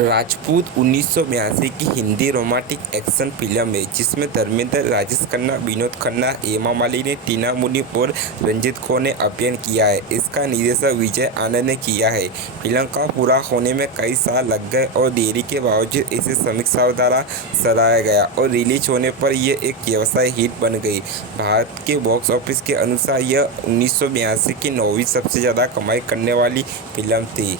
राजपूत 1982 की Hindi romantic action film है जिसमें धर्मेंद्र, राजेश खन्ना, विनोद खन्ना, हेमा मालिनी, टीना मुनीम और रंजीत कौर ने अभिनय किया है। इसका निर्देशन विजय आनंद ने किया है। फिल्म का पूरा होने में कई साल लग गए और देरी के बावजूद इसे समीक्षाओं द्वारा सराहा गया और रिलीज होने पर यह एक व्यवसाय हिट बन गई। भारत के बॉक्स ऑफिस के अनुसार यह 1982 की 9वीं सबसे ज़्यादा कमाई करने वाली फिल्म थी।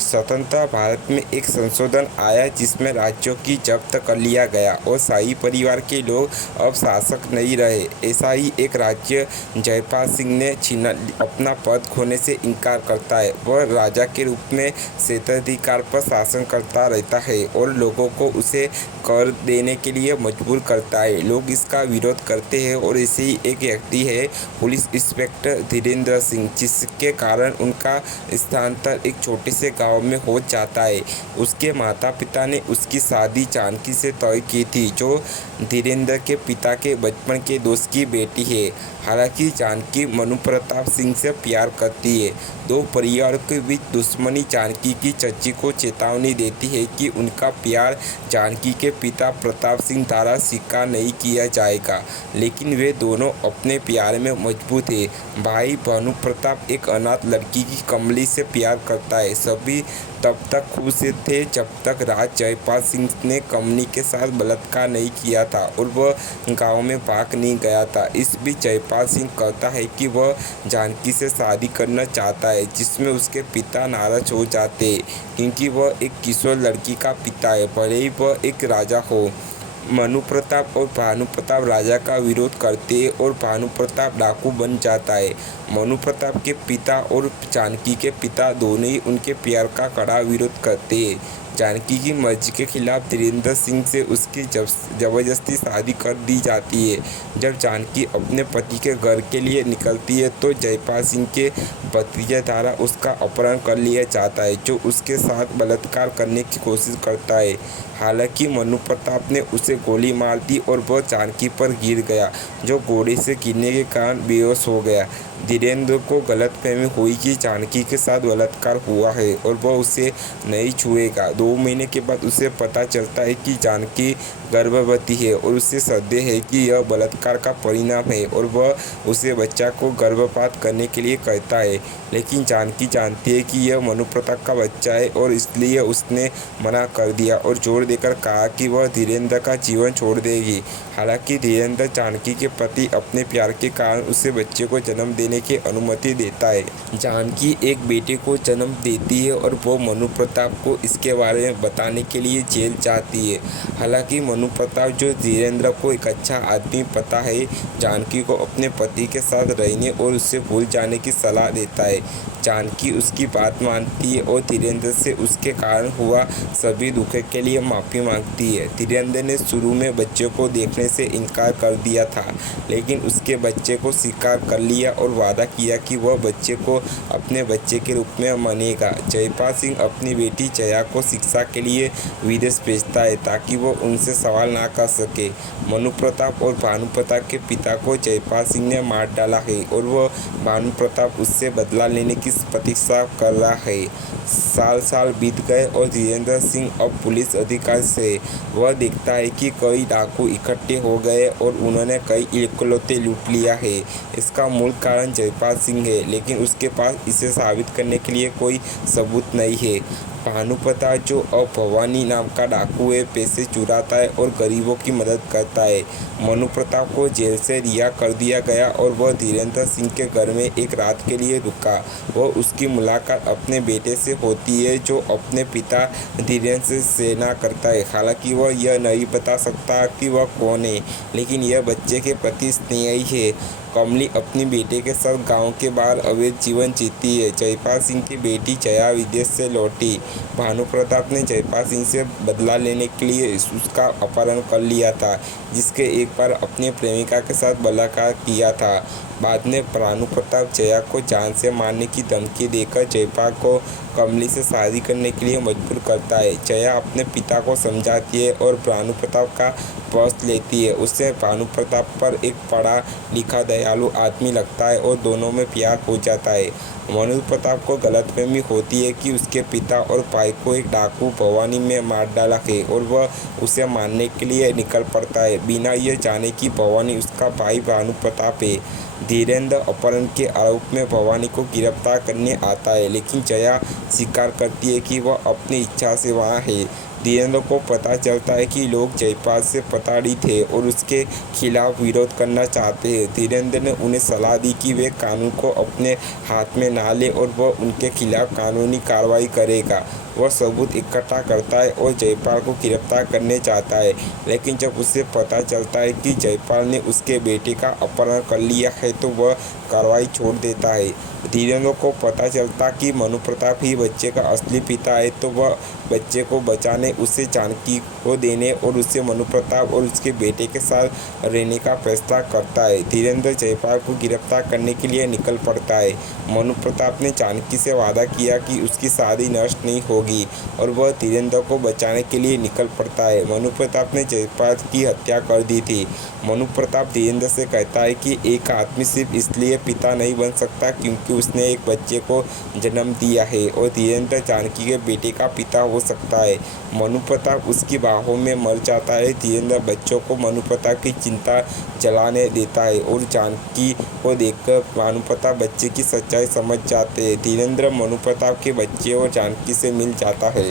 स्वतंत्र भारत में एक संशोधन आया जिसमें राज्यों की जब्त कर लिया गया और शाही परिवार के लोग अब शासक नहीं रहे। ऐसा ही एक राज्य जयपाल सिंह ने छीना अपना पद खोने से इनकार करता है। वह राजा के रूप में क्षेत्राधिकार पर शासन करता रहता है और लोगों को उसे कर देने के लिए मजबूर करता है। लोग इसका विरोध करते हैं और ऐसे ही एक व्यक्ति है पुलिस इंस्पेक्टर धीरेन्द्र सिंह, जिसके कारण उनका स्थानांतरण एक छोटे से गाँव में हो जाता है। उसके माता पिता ने उसकी शादी जानकी से तय की थी, जो धीरेन्द्र के पिता के बचपन के दोस्त की बेटी है। हालांकि जानकी मनु प्रताप सिंह से प्यार करती है। दो परिवारों के बीच दुश्मनी जानकी की चाची को चेतावनी देती है कि उनका प्यार जानकी के पिता प्रताप सिंह द्वारा स्वीकार नहीं किया जाएगा, लेकिन वे दोनों अपने प्यार में मजबूत है। भाई भानु प्रताप एक अनाथ लड़की की कमली से प्यार करता है। सभी तब तक खुश थे जब तक राज जयपाल सिंह ने कमली के साथ बलात्कार नहीं किया था और वह गांव में भाग नहीं गया था। इस बीच जयपाल सिंह कहता है कि वह जानकी से शादी करना चाहता है, जिसमें उसके पिता नाराज हो जाते हैं क्योंकि वह एक किशोर लड़की का पिता है, भले ही वह एक राजा हो। मनु प्रताप और भानु प्रताप राजा का विरोध करते हैं और भानु प्रताप डाकू बन जाता है। मनु प्रताप के पिता और जानकी के पिता दोनों ही उनके प्यार का कड़ा विरोध करते हैं। जानकी की मर्जी के खिलाफ धीरेन्द्र सिंह से उसकी जबरदस्ती शादी कर दी जाती है। जब जानकी अपने पति के घर के लिए निकलती है तो जयपाल सिंह के भतीजे द्वारा उसका अपहरण कर लिया जाता है, जो उसके साथ बलात्कार करने की कोशिश करता है। हालांकि मनु प्रताप ने उसे गोली मार दी और वह जानकी पर गिर गया, जो घोड़े से गिरने के कारण बेहोश हो गया। धीरेन्द्र को गलतफहमी हुई कि जानकी के साथ बलात्कार हुआ है और वह उसे नहीं छुएगा। 2 महीने के बाद उसे पता चलता है कि जानकी गर्भवती है और उसे संदेह है कि यह बलात्कार का परिणाम है और वह उसे बच्चा को गर्भपात करने के लिए कहता है। लेकिन जानकी जानती है कि यह मनु प्रताप का बच्चा है और इसलिए उसने मना कर दिया और जोर देकर कहा कि वह धीरेन्द्र का जीवन छोड़ देगी। हालांकि धीरेन्द्र जानकी के प्रति अपने प्यार के कारण उसे बच्चे को जन्म देने की अनुमति देता है। जानकी एक बेटे को जन्म देती है और वो मनु प्रताप को इसके बारे में बताने के लिए जेल जाती है। हालांकि मनु प्रताप, जो धीरेन्द्र को एक अच्छा आदमी पता है, जानकी को अपने पति के साथ रहने और उससे भूल जाने की सलाह देता है। जानकी उसकी बात मानती है और धीरेन्द्र से उसके कारण हुआ सभी दुख के लिए माफ़ी मांगती है। धीरेन्द्र ने शुरू में बच्चे को देखने से इनकार कर दिया था, लेकिन उसके बच्चे को स्वीकार कर लिया और वादा किया कि वह बच्चे को अपने बच्चे के रूप में मानेगा। जयपाल सिंह अपनी बेटी जया को शिक्षा के लिए विदेश भेजता है ताकि वो उनसे सवाल ना कर सके। मनु प्रताप और भानु प्रताप के पिता को जयपाल सिंह ने मार डाला है और वह भानु प्रताप उससे बदला लेने की प्रतीक्षा कर रहा है। साल बीत गए और धीरेन्द्र सिंह अब पुलिस अधिकारी से वह देखता है कि कई डाकू इकट्ठे हो गए और उन्होंने कई इकलौते लूट लिया है। इसका मूल कारण जयपाल सिंह है, लेकिन उसके पास इसे साबित करने के लिए कोई सबूत नहीं है। भानु प्रताप, जो अब भवानी नाम का डाकू है, पैसे चुराता है और गरीबों की मदद करता है। मनु प्रताप को जेल से रिहा कर दिया गया और वह धीरेन्द्र सिंह के घर में एक रात के लिए रुका। वह उसकी मुलाकात अपने बेटे से होती है, जो अपने पिता धीरेन्द्र से सेना करता है। हालांकि वह यह नहीं बता सकता कि वह कौन है, लेकिन यह बच्चे के प्रति स्नेही है। कमली अपनी बेटे के साथ गांव के बाहर अवैध जीवन जीती है। जयपाल सिंह की बेटी जया विदेश से लौटी। भानु प्रताप ने जयपाल सिंह से बदला लेने के लिए उसका अपहरण कर लिया था, जिसके एक बार अपनी प्रेमिका के साथ बलात्कार किया था। बाद में भानु प्रताप जया को जान से मारने की धमकी देकर जयपाल को कमली से शादी करने के लिए मजबूर करता है। जया अपने पिता को समझाती है और भानु प्रताप का पक्ष लेती है। उससे भानु प्रताप पर एक पढ़ा लिखा दयालु आदमी लगता है और दोनों में प्यार हो जाता है। भानु प्रताप को गलतफहमी होती है कि उसके पिता और भाई को एक डाकू भवानी में मार डाला है और वह उसे मारने के लिए निकल पड़ता है, बिना यह जाने कि भवानी उसका भाई भानु प्रताप है। धीरेन्द्र अपहरण के आरोप में भवानी को गिरफ्तार करने आता है, लेकिन जया स्वीकार करती है कि वह अपनी इच्छा से वहाँ है। धीरेन्द्र को पता चलता है कि लोग जयपाल से प्रताड़ित थे और उसके खिलाफ विरोध करना चाहते हैं। धीरेन्द्र ने उन्हें सलाह दी कि वे कानून को अपने हाथ में ना ले और वह उनके खिलाफ कानूनी कार्रवाई करेगा। वह सबूत इकट्ठा करता है और जयपाल को गिरफ्तार करने चाहता है, लेकिन जब उसे पता चलता है कि जयपाल ने उसके बेटे का अपहरण कर लिया है तो वह कार्रवाई छोड़ देता है। धीरेन्द्र को पता चलता कि भानु प्रताप ही बच्चे का असली पिता है तो वह बच्चे को बचाने उसे जानकी को देने और उससे भानु प्रताप और उसके बेटे के साथ रहने का फैसला करता है। धीरेन्द्र जयपाल को गिरफ्तार करने के लिए निकल पड़ता है। भानु प्रताप ने जानकी से वादा किया कि उसकी शादी नष्ट नहीं होगी और वह धीरेन्द्र को बचाने के लिए निकल पड़ता है। भानु प्रताप ने जयपाल की हत्या कर दी थी। भानु प्रताप धीरेन्द्र से कहता है कि एक आदमी सिर्फ इसलिए पिता नहीं बन सकता क्योंकि उसने एक बच्चे को जन्म दिया है और धीरेन्द्र जानकी के बेटे का पिता हो सकता है। भानु प्रताप उसकी बाहों में मर जाता है। धीरेन्द्र बच्चों को भानु प्रताप की चिंता जलाने देता है और जानकी को देखकर भानु प्रताप बच्चे की सच्चाई समझ जाते हैं। धीरेन्द्र भानु प्रताप के बच्चे और जानकी से मिल जाता है।